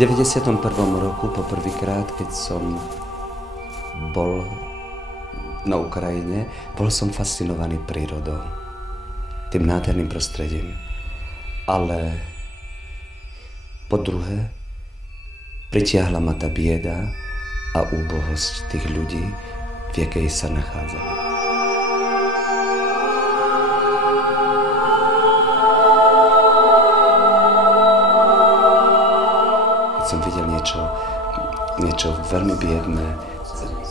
91. roku, poprvýkrát, keď som bol na Ukrajine, bol som fascinovaný prírodou, tým nádherným prostredím. Ale po druhé, pritiahla ma tá bieda a úbohosť tých ľudí, v jakej sa nachádzali. Som videl niečo veľmi biedné.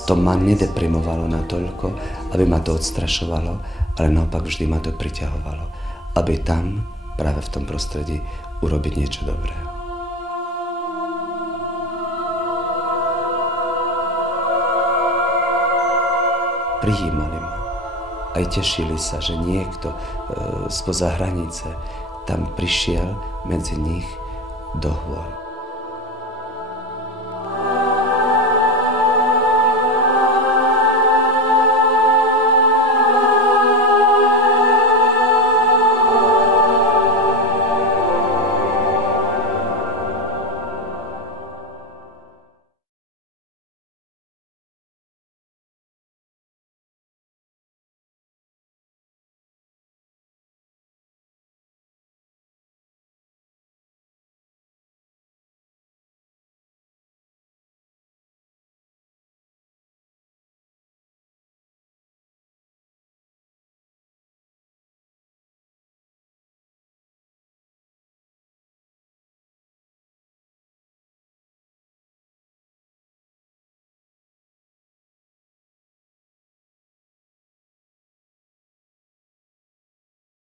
To ma nedeprimovalo natoľko, aby ma to odstrašovalo, ale naopak vždy ma to priťahovalo, aby tam, práve v tom prostredí, urobiť niečo dobré. Prijímali ma. Aj tešili sa, že niekto spoza hranice tam prišiel medzi nich do hôr.